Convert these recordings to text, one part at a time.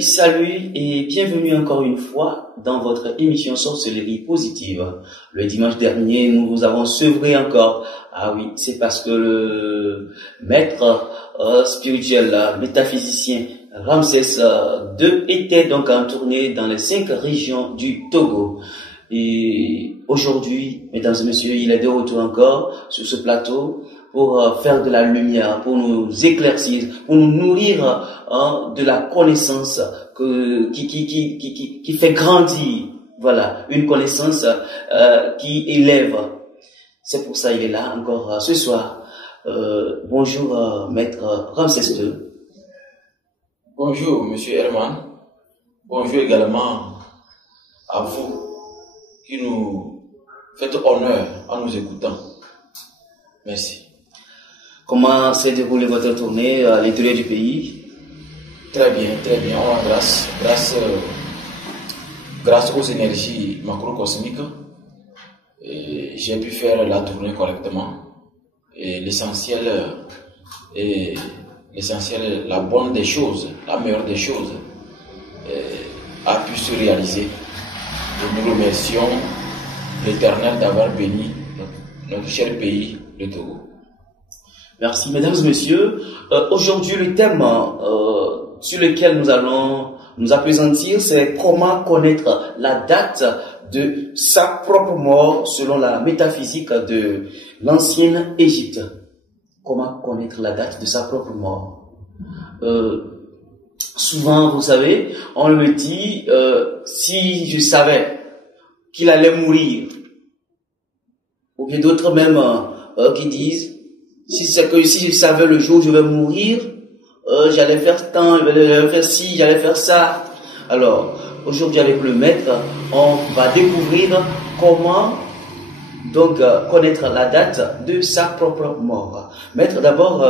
Salut et bienvenue encore une fois dans votre émission Sorcellerie Positive. Le dimanche dernier, nous vous avons sevré encore. Ah oui, c'est parce que le maître spirituel, métaphysicien Ramsès II était donc en tournée dans les 5 régions du Togo. Et aujourd'hui, mesdames et messieurs, il est de retour encore sur ce plateau pour faire de la lumière, pour nous éclaircir, pour nous nourrir de la connaissance qui fait grandir. Voilà, une connaissance qui élève. C'est pour ça qu'il est là encore ce soir. Bonjour, maître Ramsès II. Bonjour, monsieur Herman. Bonjour également à vous qui nous faites honneur en nous écoutant. Merci. Comment s'est déroulée votre tournée à l'intérieur du pays? Très bien, très bien. On a grâce aux énergies macrocosmiques, j'ai pu faire la tournée correctement. Et l'essentiel, la bonne des choses, la meilleure des choses, a pu se réaliser. Et nous remercions l'Éternel d'avoir béni notre cher pays, le Togo. Merci, mesdames et messieurs. Aujourd'hui, le thème sur lequel nous allons nous appesantir, c'est comment connaître la date de sa propre mort selon la métaphysique de l'ancienne Égypte. Comment connaître la date de sa propre mort? Souvent, vous savez, on me dit, si je savais qu'il allait mourir, ou bien d'autres même qui disent, si je savais le jour où je vais mourir, j'allais faire tant, j'allais faire ci, j'allais faire ça. Alors, aujourd'hui avec le maître, on va découvrir comment donc connaître la date de sa propre mort. Maître, d'abord,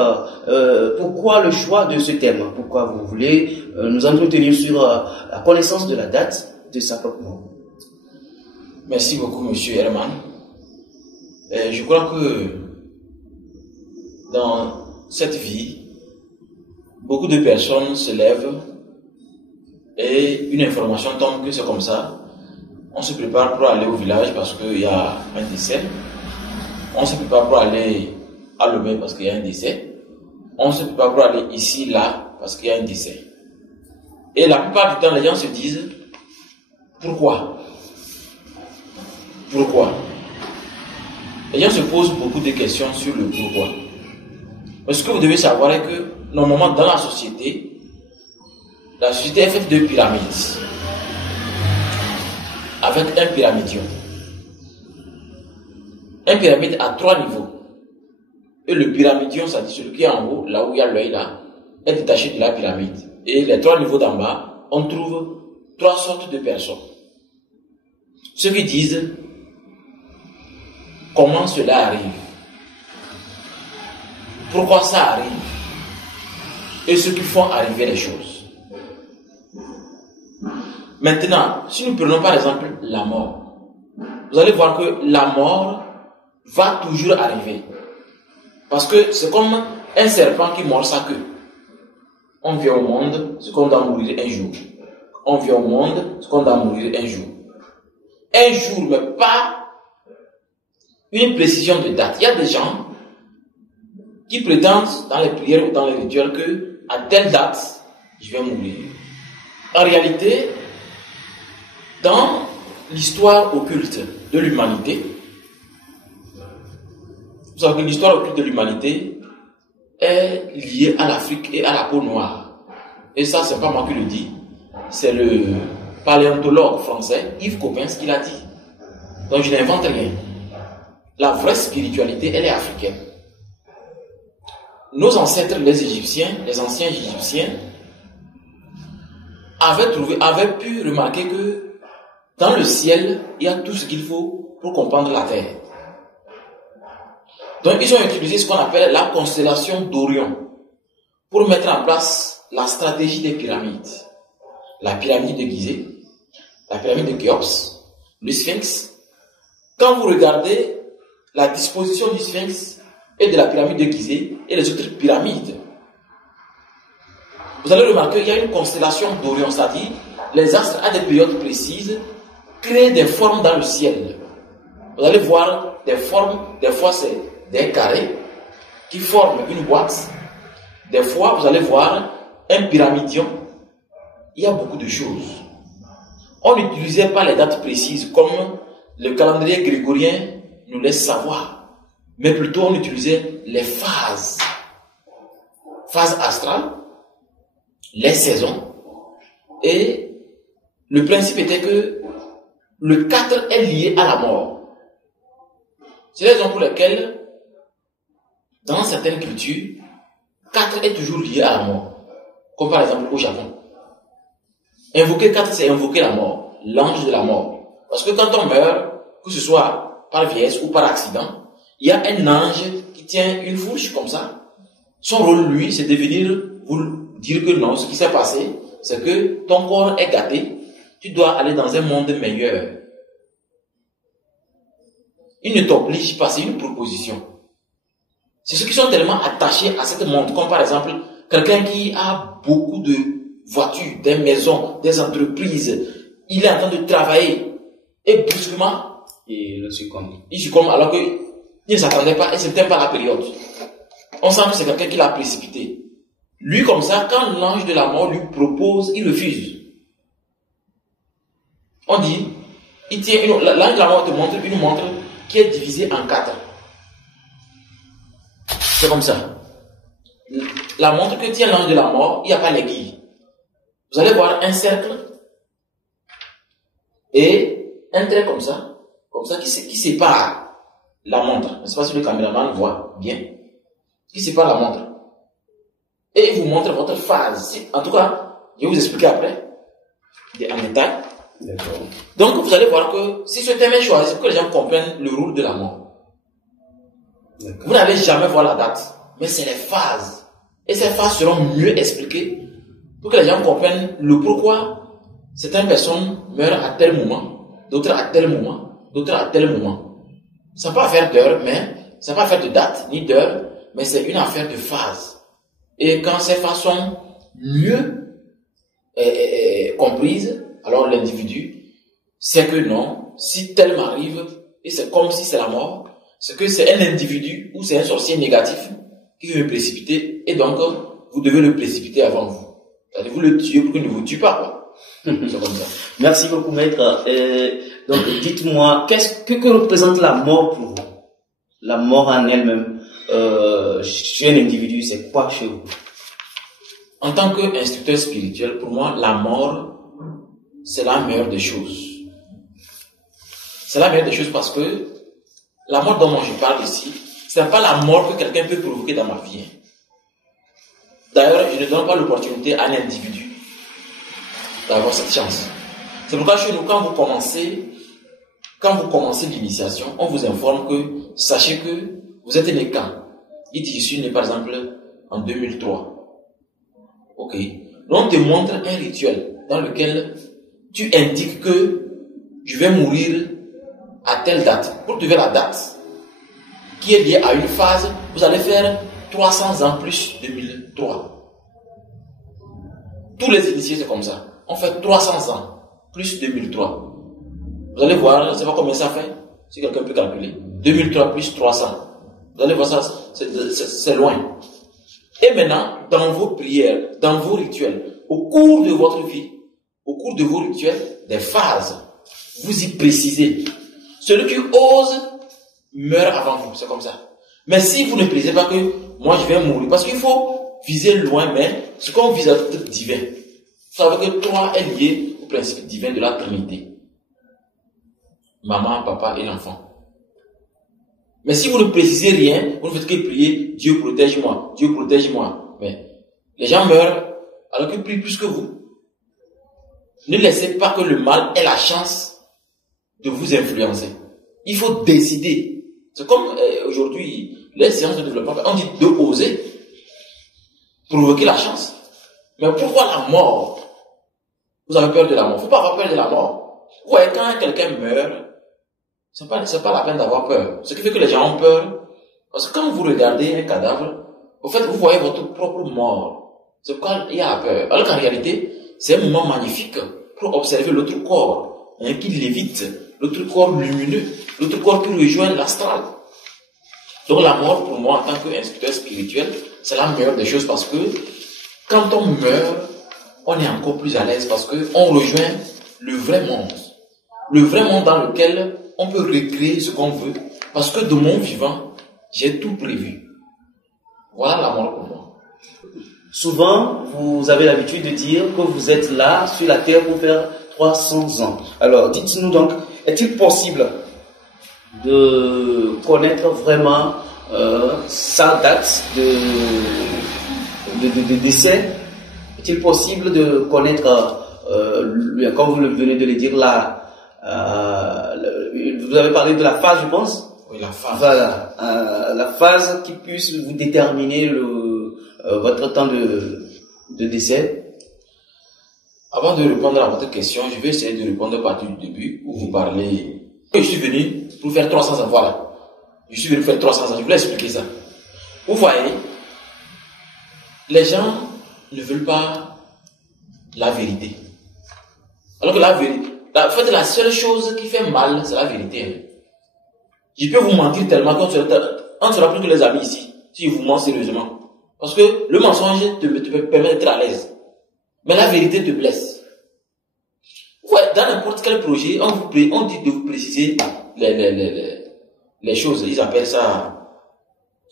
pourquoi le choix de ce thème? Pourquoi vous voulez nous entretenir sur la connaissance de la date de sa propre mort? Merci beaucoup, monsieur Herman. Je crois que dans cette vie, beaucoup de personnes se lèvent et une information tombe que c'est comme ça. On se prépare pour aller au village parce qu'il y a un décès. On se prépare pour aller à Lomé parce qu'il y a un décès. On se prépare pour aller ici, là, parce qu'il y a un décès. Et la plupart du temps, les gens se disent, pourquoi? Pourquoi? Les gens se posent beaucoup de questions sur le pourquoi. Mais ce que vous devez savoir est que, normalement, dans la société est faite de pyramides. Avec un pyramidion. Un pyramide a 3 niveaux. Et le pyramidion, c'est celui qui est en haut, là où il y a l'œil là, est détaché de la pyramide. Et les 3 niveaux d'en bas, on trouve 3 sortes de personnes. Ceux qui disent comment cela arrive, pourquoi ça arrive, et ceux qui font arriver les choses. Maintenant, si nous prenons par exemple la mort, vous allez voir que la mort va toujours arriver. Parce que c'est comme un serpent qui mord sa queue. On vient au monde, c'est qu'on doit mourir un jour. On vient au monde, c'est qu'on doit mourir un jour. Un jour, mais pas une précision de date. Il y a des gens qui prétendent dans les prières ou dans les rituels que à telle date, je vais mourir. En réalité, dans l'histoire occulte de l'humanité, Vous savez que l'histoire occulte de l'humanité est liée à l'Afrique et à la peau noire. Et ça, c'est pas moi qui le dis. C'est le paléontologue français Yves Coppens qui l'a dit. Donc je n'invente rien. La vraie spiritualité, elle est africaine. Nos ancêtres, les Égyptiens, les anciens Égyptiens, avaient pu remarquer que dans le ciel, il y a tout ce qu'il faut pour comprendre la terre. Donc ils ont utilisé ce qu'on appelle la constellation d'Orion pour mettre en place la stratégie des pyramides. La pyramide de Gizeh, la pyramide de Khéops, le Sphinx. Quand vous regardez la disposition du Sphinx et de la pyramide de Gizeh et les autres pyramides, vous allez remarquer qu'il y a une constellation d'Orion, c'est-à-dire les astres à des périodes précises créent des formes dans le ciel. Vous allez voir des formes, des fois c'est des carrés qui forment une boîte. Des fois, vous allez voir un pyramidion. Il y a beaucoup de choses. On n'utilisait pas les dates précises comme le calendrier grégorien nous laisse savoir, mais plutôt on utilisait les phases. Phase astrale, les saisons, et le principe était que le 4 est lié à la mort. C'est la raison pour laquelle, dans certaines cultures, 4 est toujours lié à la mort. Comme par exemple au Japon. Invoquer 4, c'est invoquer la mort, l'ange de la mort. Parce que quand on meurt, que ce soit par vieillesse ou par accident, il y a un ange qui tient une fourche comme ça. Son rôle, lui, c'est de venir vous dire que non, ce qui s'est passé, c'est que ton corps est gâté, tu dois aller dans un monde meilleur. Il ne t'oblige pas, c'est une proposition. C'est ceux qui sont tellement attachés à ce monde, comme par exemple, quelqu'un qui a beaucoup de voitures, des maisons, des entreprises, il est en train de travailler, et brusquement, il succombe alors qu'il ne s'attendait pas, et ce n'était pas la période. On sent que c'est quelqu'un qui l'a précipité. Lui, comme ça, quand l'ange de la mort lui propose, il refuse. On dit, l'ange de la mort te montre une montre qui est divisée en 4. C'est comme ça. La montre que tient l'ange de la mort, il n'y a pas l'aiguille. Vous allez voir un cercle et un trait comme ça qui sépare la montre. Je ne sais pas si le caméraman voit bien. Qui sépare la montre. Et il vous montre votre phase. En tout cas, je vais vous expliquer après, en détail. D'accord. Donc, vous allez voir que si ce thème est choisi, pour que les gens comprennent le rôle de la mort. D'accord. Vous n'allez jamais voir la date, mais c'est les phases. Et ces phases seront mieux expliquées pour que les gens comprennent le pourquoi certaines personnes meurent à tel moment, d'autres à tel moment, d'autres à tel moment. Ça n'a pas affaire d'heure, mais ça n'a pas affaire de date ni d'heure, mais c'est une affaire de phase. Et quand ces phases sont mieux comprises, alors l'individu sait que non, si tel m'arrive, et c'est comme si c'est la mort, c'est que c'est un individu ou c'est un sorcier négatif qui veut me précipiter, et donc vous devez le précipiter avant vous. C'est-à-dire vous le tuez pour qu'il ne vous tue pas, quoi. C'est comme ça. Merci beaucoup, maître. Donc, dites-moi, que représente la mort pour vous? La mort en elle-même, chez un individu, c'est quoi chez vous? En tant qu'instructeur spirituel, pour moi, la mort, c'est la meilleure des choses. C'est la meilleure des choses parce que la mort dont moi je parle ici, ce n'est pas la mort que quelqu'un peut provoquer dans ma vie. D'ailleurs, je ne donne pas l'opportunité à un individu d'avoir cette chance. C'est pourquoi chez nous, quand vous commencez l'initiation, on vous informe que, sachez que vous êtes né quand? Il dit, je suis né par exemple en 2003. Ok. Donc, on te montre un rituel dans lequel tu indiques que je vais mourir à telle date. Pour trouver la date qui est liée à une phase, vous allez faire 300 ans plus 2003. Tous les initiés, c'est comme ça. On fait 300 ans plus 2003. Vous allez voir, je ne sais pas combien ça fait, si quelqu'un peut calculer. 2003 plus 300. Vous allez voir ça, c'est loin. Et maintenant, dans vos prières, dans vos rituels, au cours de votre vie, au cours de vos rituels, des phases, vous y précisez. Celui qui ose meurt avant vous, c'est comme ça. Mais si vous ne précisez pas que moi je vais mourir, parce qu'il faut viser loin, mais ce qu'on vise à tout divin. Vous savez que toi est lié au principe divin de la Trinité. Maman, papa et l'enfant. Mais si vous ne précisez rien, vous ne faites que prier, Dieu protège-moi, Dieu protège-moi. Mais les gens meurent alors qu'ils prient plus que vous. Ne laissez pas que le mal ait la chance de vous influencer. Il faut décider. C'est comme aujourd'hui, les séances de développement, on dit de oser provoquer la chance. Mais pourquoi la mort? Vous avez peur de la mort. Il ne faut pas avoir peur de la mort. Vous voyez, quand quelqu'un meurt, c'est pas la peine d'avoir peur. Ce qui fait que les gens ont peur, parce que quand vous regardez un cadavre, au fait, vous voyez votre propre mort. C'est pourquoi il y a la peur. Alors qu'en réalité, c'est un moment magnifique pour observer l'autre corps, qui lévite, l'autre corps lumineux, l'autre corps qui rejoint l'astral. Donc la mort, pour moi, en tant qu'instructeur spirituel, c'est la meilleure des choses parce que quand on meurt, on est encore plus à l'aise parce qu'on rejoint le vrai monde. Le vrai monde dans lequel on peut recréer ce qu'on veut. Parce que de mon vivant, j'ai tout prévu. Voilà la mort pour moi. Souvent, vous avez l'habitude de dire que vous êtes là sur la terre pour faire 300 ans. Alors, dites-nous donc, est-il possible de connaître vraiment sa date de décès? Est-il possible de connaître, comme vous venez de le dire, vous avez parlé de la phase, je pense? Oui, la phase. Voilà, la phase qui puisse vous déterminer votre temps de décès. Avant de répondre à votre question, je vais essayer de répondre à partir du début où vous parlez. Je suis venu pour faire 300 ans, voilà. Je suis venu faire 300 ans, je voulais expliquer ça. Vous voyez, les gens ne veulent pas la vérité. Alors que la vérité, en fait, la seule chose qui fait mal, c'est la vérité. Je peux vous mentir tellement qu'on ne sera plus que les amis ici, si je vous mens sérieusement. Parce que le mensonge te permet d'être à l'aise. Mais la vérité te blesse. Vous voyez, dans n'importe quel projet, on dit de vous préciser les choses. Ils appellent ça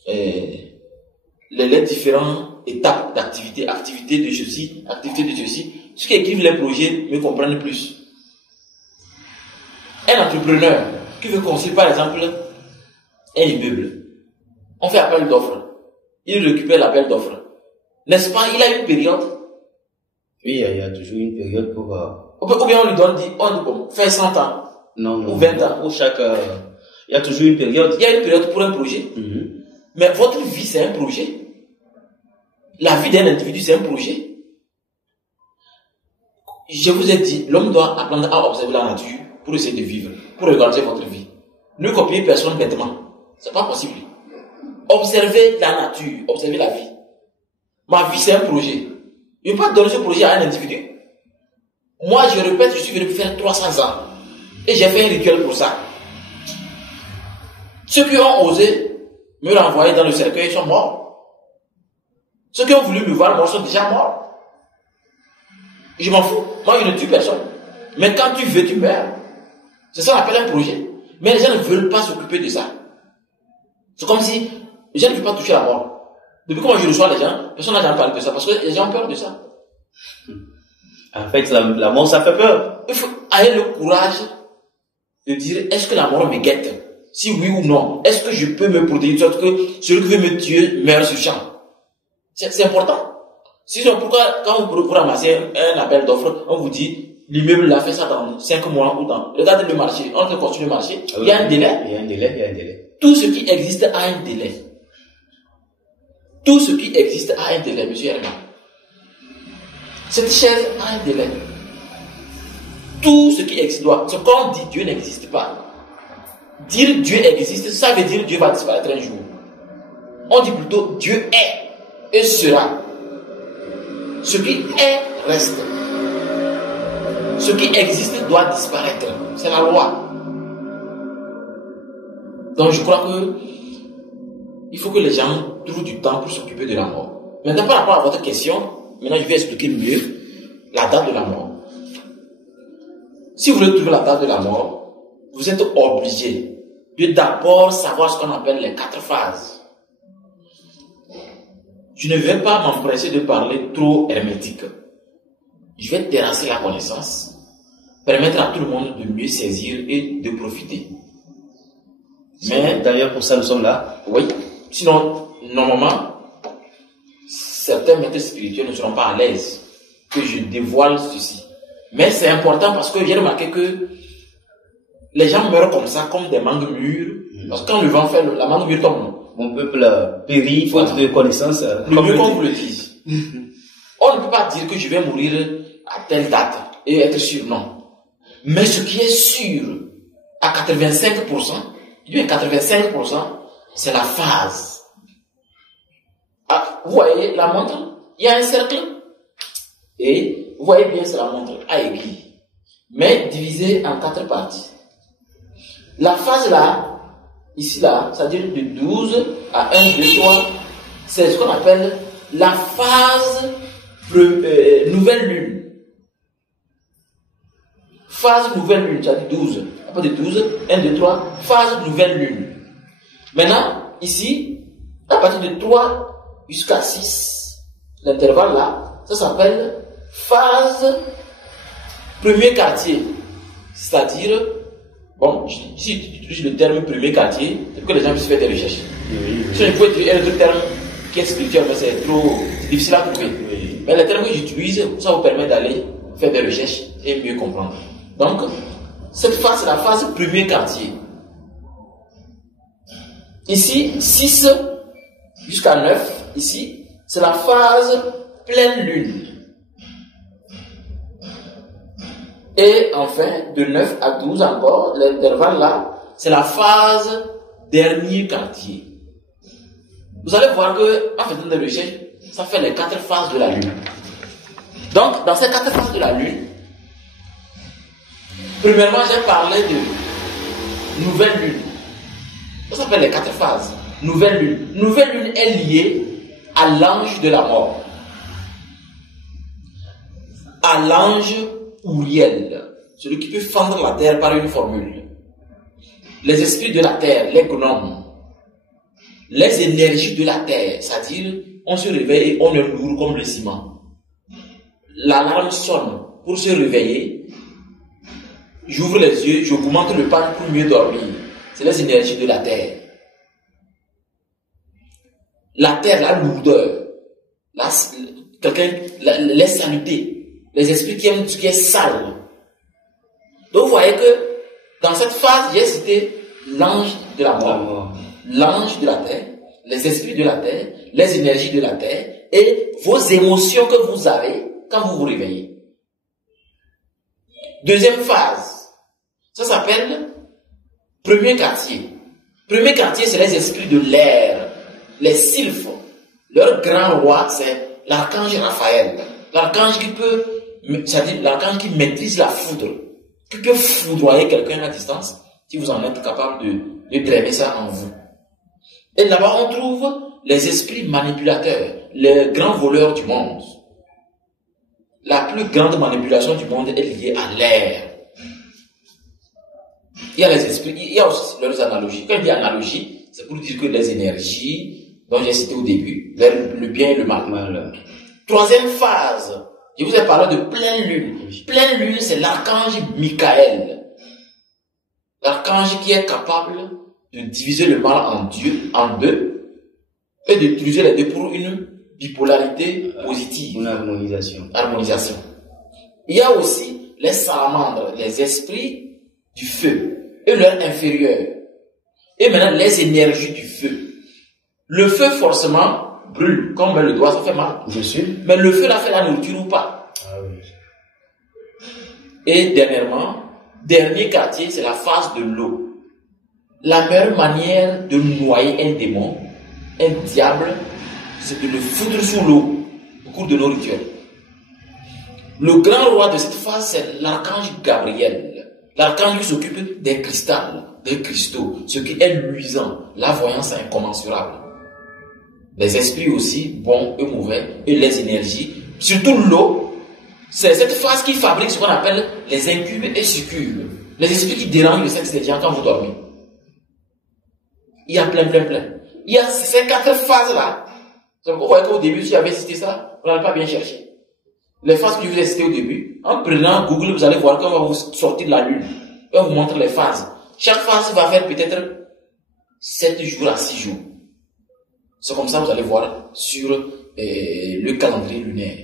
les différentes étapes d'activité. Activité de ceci, activité de ceci. Ceux qui écrivent les projets me comprennent plus. Un entrepreneur qui veut construire par exemple un immeuble, on fait appel d'offres. Il récupère l'appel d'offres. N'est-ce pas? Il a une période. Oui, il y a toujours une période pour... Ou bien on lui donne, on fait 100 ans. Non, ou 20 ans. Pour chaque... il y a toujours une période. Il y a une période pour un projet. Mais votre vie, c'est un projet. La vie d'un individu, c'est un projet. Je vous ai dit, l'homme doit apprendre à observer la nature pour essayer de vivre, pour regarder votre vie. Ne copiez personne bêtement. C'est pas possible. Observez la nature, observez la vie. Ma vie, c'est un projet. Je ne vais pas donner ce projet à un individu. Moi, je répète, je suis venu faire 300 ans. Et j'ai fait un rituel pour ça. Ceux qui ont osé me renvoyer dans le cercueil sont morts. Ceux qui ont voulu me voir mort sont déjà morts. Je m'en fous. Moi, je ne tue personne. Mais quand tu veux, tu meurs. C'est ça qu'on appelle un projet. Mais les gens ne veulent pas s'occuper de ça. C'est comme si les gens ne veulent pas toucher la mort. Depuis que moi je reçois les gens, personne n'a jamais parlé de ça parce que les gens ont peur de ça. En fait, la mort, ça fait peur. Il faut avoir le courage de dire, est-ce que la mort me guette? Si oui ou non, est-ce que je peux me protéger de sorte que celui qui veut me tuer meurt sur champ? C'est important. Sinon, pourquoi quand vous ramassez un appel d'offres, on vous dit, l'immeuble l'a fait ça dans 5 mois ou dans... Regardez le marché, on peut continuer le marché. Il y a un délai. Il y a un délai. Tout ce qui existe a un délai. Tout ce qui existe a un délai, monsieur Herman. Cette chaise a un délai. Tout ce qui existe doit. C'est quand on dit Dieu n'existe pas. Dire Dieu existe, ça veut dire Dieu va disparaître un jour. On dit plutôt Dieu est et sera. Ce qui est reste. Ce qui existe doit disparaître. C'est la loi. Donc je crois que il faut que les gens trouvent du temps pour s'occuper de la mort. Maintenant, par rapport à votre question, maintenant je vais expliquer mieux la date de la mort. Si vous voulez trouver la date de la mort, vous êtes obligé de d'abord savoir ce qu'on appelle les 4 phases. je ne vais pas m'empresser de parler trop hermétique. Je vais terrasser la connaissance, permettre à tout le monde de mieux saisir et de profiter. Mais d'ailleurs, pour ça, nous sommes là. Oui. Sinon, normalement, certains maîtres spirituels ne seront pas à l'aise que je dévoile ceci. Mais c'est important parce que j'ai remarqué que les gens meurent comme ça, comme des mangues mûres. Parce que quand le vent fait, la mangue mûre tombe. Mon peuple périt, faute de connaissances. Le mieux qu'on vous le dise. On ne peut pas dire que je vais mourir à telle date et être sûr, non. Mais ce qui est sûr, à 85%, c'est la phase. Ah, vous voyez la montre? Il y a un cercle. Et vous voyez bien, c'est la montre à aiguille. Mais divisée en 4 parties. La phase là, ici là, c'est-à-dire de 12 à 1, 2, 3, c'est ce qu'on appelle la phase nouvelle lune. Phase nouvelle lune, c'est-à-dire 12. Après de 12, 1, 2, 3, phase nouvelle lune. Maintenant, ici, à partir de 3 jusqu'à 6, l'intervalle là, ça s'appelle phase premier quartier. C'est-à-dire, bon, si tu utilises le terme premier quartier, c'est pour que les gens puissent faire des recherches. Si je peux utiliser un autre terme qui est spirituel, mais c'est difficile à trouver. Mais le terme que j'utilise, ça vous permet d'aller faire des recherches et mieux comprendre. Donc, cette phase, c'est la phase premier quartier. Ici, 6 jusqu'à 9, ici, c'est la phase pleine lune. Et enfin, de 9 à 12 encore, l'intervalle là, c'est la phase dernier quartier. Vous allez voir que, en faisant des recherches, ça fait les 4 phases de la lune. Donc, dans ces 4 phases de la lune, premièrement, j'ai parlé de nouvelle lune. Ça s'appelle les 4 phases. Nouvelle lune. Nouvelle lune est liée à l'ange de la mort. À l'ange Uriel, celui qui peut fendre la terre par une formule. Les esprits de la terre, les gnomes, les énergies de la terre, c'est-à-dire, on se réveille et on est lourd comme le ciment. L'alarme sonne pour se réveiller. J'ouvre les yeux, j'augmente le pas pour mieux dormir. C'est les énergies de la terre. La terre, la lourdeur, les saletés. Les esprits qui aiment ce qui est sale. Donc vous voyez que dans cette phase, j'ai cité l'ange de la mort, l'ange de la terre, les esprits de la terre, les énergies de la terre et vos émotions que vous avez quand vous vous réveillez. Deuxième phase, ça s'appelle premier quartier. Premier quartier, c'est les esprits de l'air, les sylphes. Leur grand roi, c'est l'archange Raphaël. L'archange qui peut, c'est-à-dire l'archange qui maîtrise la foudre, qui peut foudroyer quelqu'un à distance, si vous en êtes capable de drainer ça en vous. Et là-bas, on trouve les esprits manipulateurs, les grands voleurs du monde. La plus grande manipulation du monde est liée à l'air. Il y a les esprits, il y a aussi leurs analogies. Quand il dit analogie, c'est pour dire que les énergies dont j'ai cité au début, le bien et le mal. Troisième phase, je vous ai parlé de pleine lune. Pleine lune, c'est l'archange Michael. L'archange qui est capable de diviser le mal en deux et d'utiliser les deux pour une bipolarité positive. Une harmonisation. Il y a aussi les salamandres, les esprits du feu et leurs inférieurs. Et maintenant, les énergies du feu. Le feu, forcément, brûle. Quand on met le doigt, ça fait mal. Je suis. Mais le feu, là, fait la nourriture ou pas? Ah oui. Et dernièrement, dernier quartier, c'est la phase de l'eau. La meilleure manière de noyer un démon, un diable, c'est de le foutre sous l'eau au cours de nos rituels. Le grand roi de cette phase, c'est l'archange Gabriel. L'archange qui s'occupe des cristaux, ce qui est luisant, la voyance incommensurable. Les esprits aussi, bons et mauvais, et les énergies, surtout l'eau, c'est cette phase qui fabrique ce qu'on appelle les incubes et succubes. Les esprits qui dérangent le sexe des gens quand vous dormez. Il y a plein. Il y a ces 4 phases-là Donc, vous voyez qu'au début, si j'avais cité ça, vous n'allez pas bien chercher. Les phases que je vous ai citées au début, en prenant Google, vous allez voir qu'on va vous sortir de la lune. Et on vous montre les phases. Chaque phase va faire peut-être 7 jours à 6 jours. C'est comme ça que vous allez voir sur le calendrier lunaire.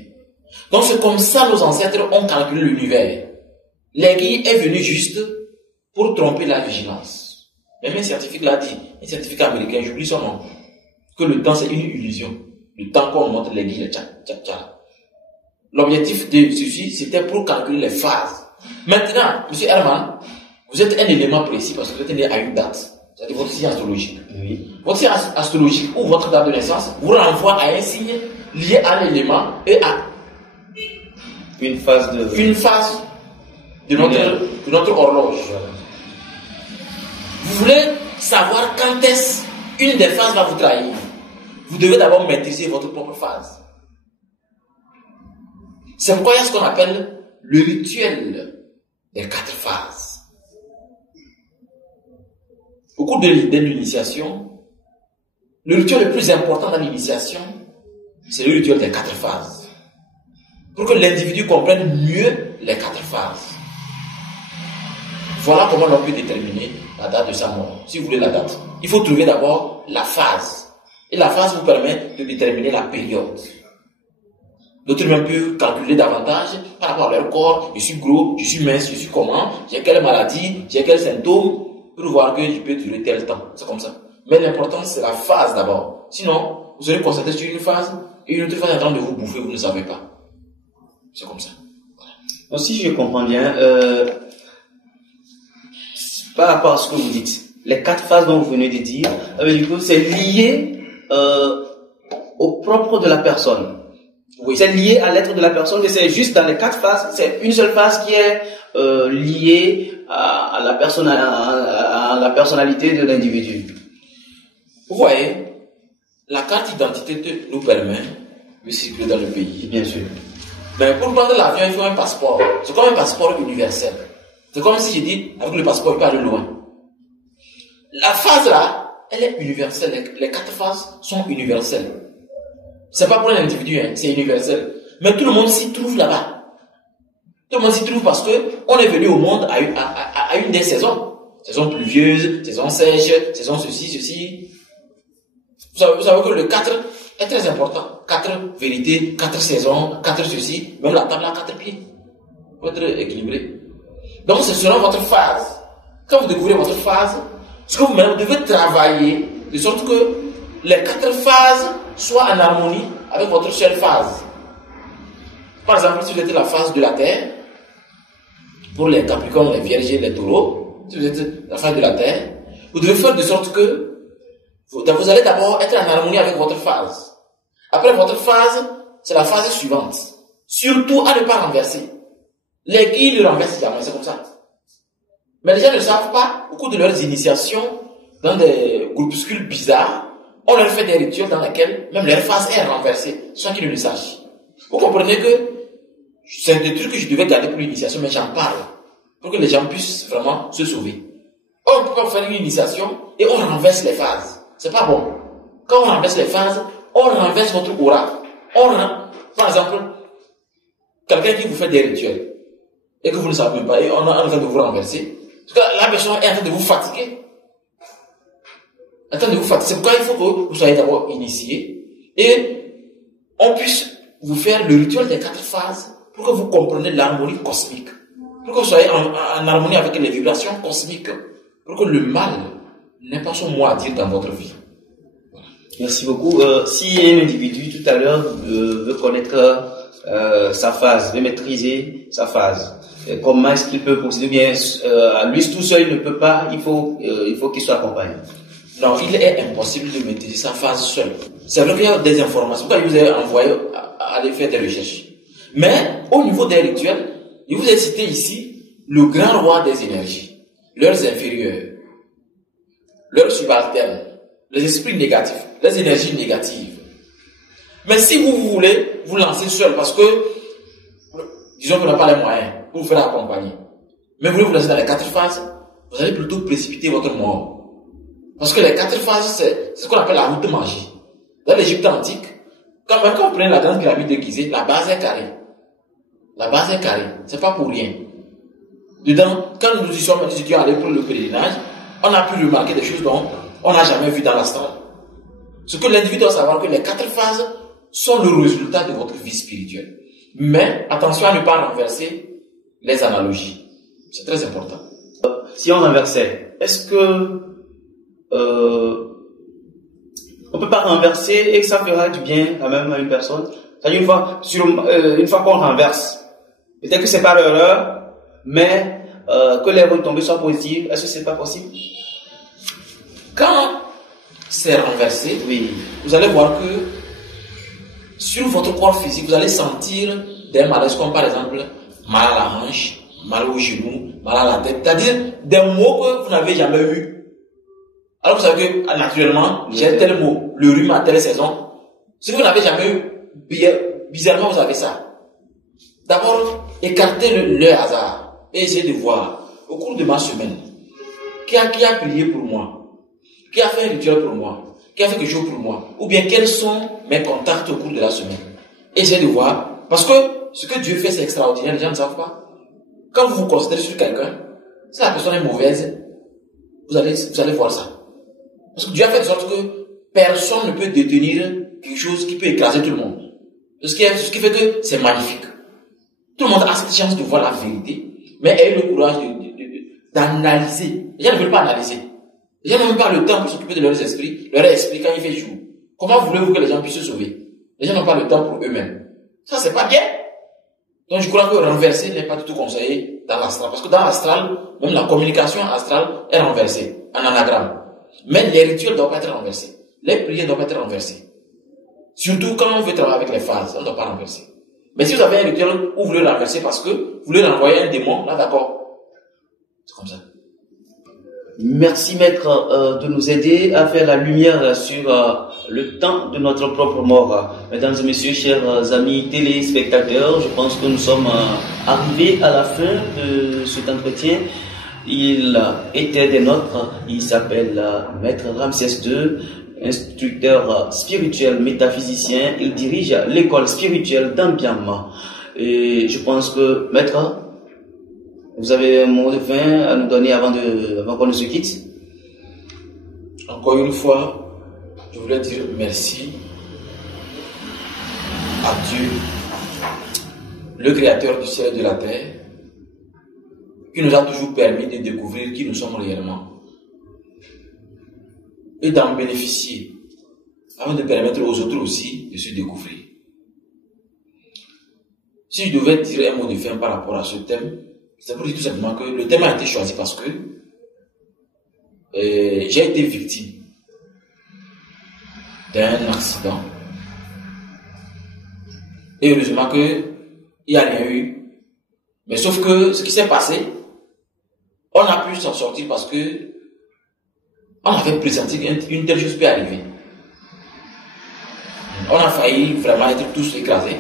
Donc c'est comme ça que nos ancêtres ont calculé l'univers. L'aiguille est venue juste pour tromper la vigilance. Même un scientifique l'a dit, un scientifique américain, j'oublie son nom, que le temps c'est une illusion. Le temps qu'on montre l'aiguille, l'objectif de ceci, c'était pour calculer les phases. Maintenant, M. Herman, vous êtes un élément précis parce que vous êtes né à une date. C'est-à-dire votre signe astrologique. Oui. Votre signe astrologique ou votre date de naissance vous renvoie à un signe lié à l'élément et à une phase de notre horloge. Vous voulez savoir quand est-ce une des phases va vous trahir. Vous devez d'abord maîtriser votre propre phase. C'est pourquoi il y a ce qu'on appelle le rituel des 4 phases. Au cours de l'initiation, le rituel le plus important dans l'initiation, c'est le rituel des 4 phases. Pour que l'individu comprenne mieux les 4 phases. Voilà comment l'on peut déterminer la date de sa mort. Si vous voulez la date, il faut trouver d'abord la phase. Et la phase vous permet de déterminer la période. D'autres même peuvent calculer davantage par rapport à leur corps. Je suis gros, je suis mince, je suis comment, j'ai quelle maladie, j'ai quels symptômes, pour voir que je peux durer tel temps. C'est comme ça. Mais l'important, c'est la phase d'abord. Sinon, vous serez concentré sur une phase et une autre phase est en train de vous bouffer, vous ne savez pas. C'est comme ça. Voilà. Donc, si je comprends bien, par rapport à ce que vous dites, les 4 phases dont vous venez de dire, du coup, c'est lié au propre de la personne. Oui. C'est lié à l'être de la personne, mais c'est juste dans les 4 phases, c'est une seule phase qui est liée à la personne, à la personnalité de l'individu. Vous voyez, la carte d'identité nous permet de circuler dans le pays. Bien sûr. Mais pour prendre l'avion, il faut un passeport. C'est comme un passeport universel. C'est comme si je dis, avec le passeport, il peut aller loin. La phase là, elle est universelle. Les 4 phases sont universelles. C'est pas pour un individu, hein, c'est universel. Mais tout le monde s'y trouve là-bas. Tout le monde s'y trouve parce que on est venu au monde à une des saisons. Saison pluvieuse, saison sèche, saison ceci. Vous savez que le 4 est très important. 4 vérités, 4 saisons, 4 ceci. Même la table a 4 pieds. Pour être équilibré. Donc c'est selon votre phase. Quand vous découvrez votre phase, ce que vous devez travailler de sorte que les 4 phases soient en harmonie avec votre seule phase. Par exemple, si vous êtes la phase de la Terre, pour les Capricornes, les Vierges, les Taureaux, si vous êtes la phase de la Terre, vous devez faire de sorte que vous allez d'abord être en harmonie avec votre phase. Après votre phase, c'est la phase suivante. Surtout à ne pas renverser. L'aiguille ne renverse jamais, c'est comme ça. Mais les gens ne savent pas, au cours de leurs initiations, dans des groupuscules bizarres, on leur fait des rituels dans lesquels même leur phase est renversée, sans qu'ils ne le sachent. Vous comprenez que c'est des trucs que je devais garder pour l'initiation, mais j'en parle, pour que les gens puissent vraiment se sauver. On ne peut pas faire une initiation et on renverse les phases. C'est pas bon. Quand on renverse les phases, on renverse votre aura. Par exemple, quelqu'un qui vous fait des rituels et que vous ne savez même pas, et on est en train de vous renverser, parce que la personne est en train de vous fatiguer. C'est pourquoi il faut que vous soyez d'abord initié et on puisse vous faire le rituel des 4 phases pour que vous compreniez l'harmonie cosmique, pour que vous soyez en harmonie avec les vibrations cosmiques, pour que le mal n'ait pas son mot à dire dans votre vie. Voilà. Merci beaucoup. Si un individu tout à l'heure veut connaître sa phase, veut maîtriser sa phase, comment est-ce qu'il peut procéder? Bien, lui tout seul il ne peut pas, il faut qu'il soit accompagné. Non, il est impossible de maîtriser sa phase seul. C'est vrai qu'il y a des informations que je vous ai envoyées à aller faire des recherches. Mais au niveau des rituels, je vous ai cité ici le grand roi des énergies, leurs inférieurs, leurs subalternes, les esprits négatifs, les énergies négatives. Mais si vous voulez vous lancer seul, parce que disons qu'on n'a pas les moyens pour vous faire accompagner, mais vous voulez vous lancer dans les 4 phases, vous allez plutôt précipiter votre mort. Parce que les 4 phases, c'est ce qu'on appelle la route de magie. Dans l'Égypte antique, Même quand vous prenez la grande pyramide de Gizeh, la base est carrée. La base est carrée. C'est pas pour rien. Dedans, quand nous y sommes étudiants allés pour le pèlerinage, on a pu remarquer des choses dont on n'a jamais vu dans l'astral. Ce que l'individu doit savoir, que les 4 phases sont le résultat de votre vie spirituelle. Mais attention à ne pas renverser les analogies. C'est très important. Si on renversait, est-ce que on peut pas renverser et que ça fera du bien quand même à une personne? C'est-à-dire une fois qu'on renverse, peut-être que c'est pas l'erreur, mais que les retombées soient positives, est-ce que c'est pas possible? Quand c'est renversé, Oui. vous allez voir que sur votre corps physique, vous allez sentir des malaises comme par exemple mal à la hanche, mal au genou, mal à la tête. C'est-à-dire des mots que vous n'avez jamais eu. Alors vous savez que naturellement, j'ai tel mot, le rhume à telle saison. Si vous n'avez jamais eu, bizarrement vous avez ça. D'abord, écartez le hasard et essayez de voir au cours de ma semaine qui a prié pour moi, qui a fait un rituel pour moi, qui a fait quelque chose pour moi, ou bien quels sont mes contacts au cours de la semaine. Essayez de voir, parce que ce que Dieu fait c'est extraordinaire, les gens ne savent pas. Quand vous vous concentrez sur quelqu'un, si la personne est mauvaise, vous allez voir ça. Parce que Dieu a fait de sorte que personne ne peut détenir quelque chose qui peut écraser tout le monde. Ce qui fait que c'est magnifique. Tout le monde a cette chance de voir la vérité, mais ayez le courage d'analyser. Les gens ne veulent pas analyser. Les gens n'ont même pas le temps pour s'occuper de leur esprit quand il fait jour. Comment voulez-vous que les gens puissent se sauver? Les gens n'ont pas le temps pour eux-mêmes. Ça, c'est pas bien. Donc, je crois que renverser n'est pas du tout conseillé dans l'astral. Parce que dans l'astral, même la communication astrale est renversée, en anagramme. Mais les rituels ne doivent pas être renversés. Les prières ne doivent pas être renversées. Surtout quand on veut travailler avec les phases, on ne doit pas renverser. Mais si vous avez un rituel où vous voulez renverser parce que vous voulez renvoyer un démon, là d'accord. C'est comme ça. Merci maître de nous aider à faire la lumière sur le temps de notre propre mort. Mesdames et messieurs, chers amis téléspectateurs, je pense que nous sommes arrivés à la fin de cet entretien. Il était des nôtres, il s'appelle maître Ramsès II, instructeur spirituel métaphysicien, il dirige l'école spirituelle d'Ambiam. Et je pense que maître, vous avez un mot de fin à nous donner avant qu'on ne se quitte? Encore une fois, je voulais dire merci à Dieu, le créateur du ciel et de la terre, qui nous a toujours permis de découvrir qui nous sommes réellement et d'en bénéficier afin de permettre aux autres aussi de se découvrir. Si je devais dire un mot de fin par rapport à ce thème, c'est pour dire tout simplement que le thème a été choisi parce que j'ai été victime d'un accident et heureusement qu'il n'y a rien eu. Mais sauf que ce qui s'est passé, on a pu s'en sortir parce que on avait pressenti qu'une telle chose peut arriver. On a failli vraiment être tous écrasés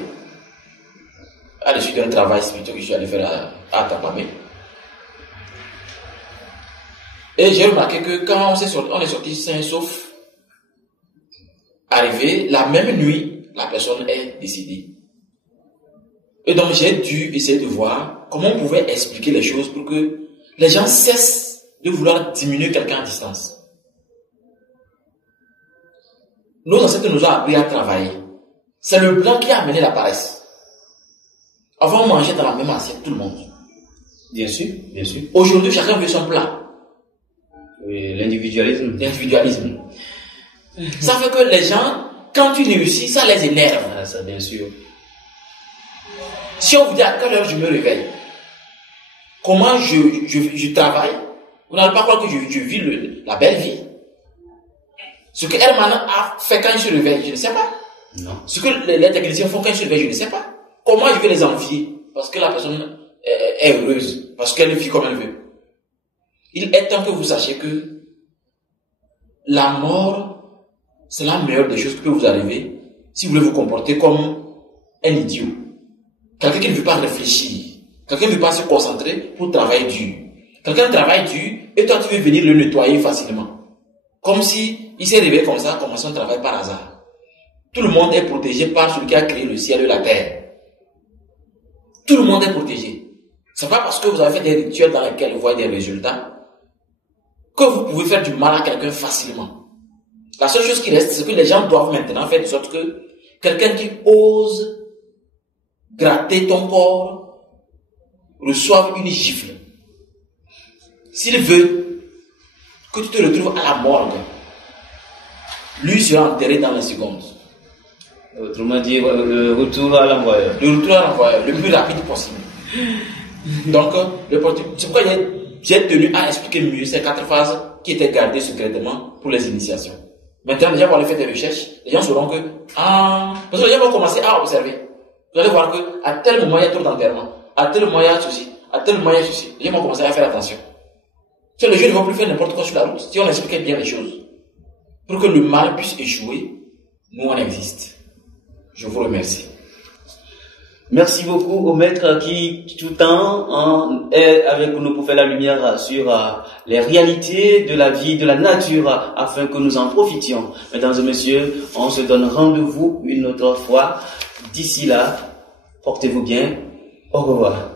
à la suite d'un travail spirituel que je suis allé faire à Tapamé. Et j'ai remarqué que quand on est sorti sain et sauf, arrivé, la même nuit, la personne est décédée. Et donc j'ai dû essayer de voir comment on pouvait expliquer les choses pour que les gens cessent de vouloir diminuer quelqu'un à distance. Nos ancêtres nous ont appris à travailler. C'est le blanc qui a amené la paresse. Avant, on mangeait dans la même assiette, tout le monde. Bien sûr, bien sûr. Aujourd'hui, chacun veut son plat. Oui, l'individualisme. L'individualisme. Ça fait que les gens, quand tu réussis, ça les énerve. Ah, ça, bien sûr. Si on vous dit à quelle heure je me réveille, comment je travaille, vous n'allez pas croire que je vis la belle vie. Ce que Herman a fait quand il se réveille, je ne sais pas. Non. Ce que les techniciens font quand ils se réveillent, je ne sais pas. Comment je vais les envier? Parce que la personne est heureuse, parce qu'elle vit comme elle veut. Il est temps que vous sachiez que la mort, c'est la meilleure des choses qui peut vous arriver si vous voulez vous comporter comme un idiot. Quelqu'un qui ne veut pas réfléchir. Quelqu'un qui ne veut pas se concentrer pour travailler dur. Quelqu'un travaille dur et toi tu veux venir le nettoyer facilement. Comme si il s'est réveillé comme ça, commençant son travail par hasard. Tout le monde est protégé par celui qui a créé le ciel et la terre. Tout le monde est protégé. C'est pas parce que vous avez fait des rituels dans lesquels vous voyez des résultats que vous pouvez faire du mal à quelqu'un facilement. La seule chose qui reste, c'est que les gens doivent maintenant faire de sorte que quelqu'un qui ose gratter ton corps reçoive une gifle. S'il veut que tu te retrouves à la morgue, lui sera enterré dans les secondes. Autrement dit, le retour à l'envoyeur. Le retour à l'envoyeur, le plus rapide possible. Donc, c'est pourquoi j'ai tenu à expliquer mieux ces 4 phases qui étaient gardées secrètement pour les initiations. Maintenant, déjà, on va aller faire des recherches. Les gens sauront que, parce que les gens vont commencer à observer. Vous allez voir qu'à tel moment, il y a trop d'enterrement. À tel moment, il y a ceci. À tel moment, il y a ceci. Les gens vont commencer à faire attention. Si les gens ne vont plus faire n'importe quoi sur la route, si on expliquait bien les choses, pour que le mal puisse échouer, nous, on existe. Je vous remercie. Merci beaucoup au maître qui tout le temps est avec nous pour faire la lumière sur les réalités de la vie, de la nature, afin que nous en profitions. Mesdames et messieurs, on se donne rendez-vous une autre fois. D'ici là, portez-vous bien. Au revoir.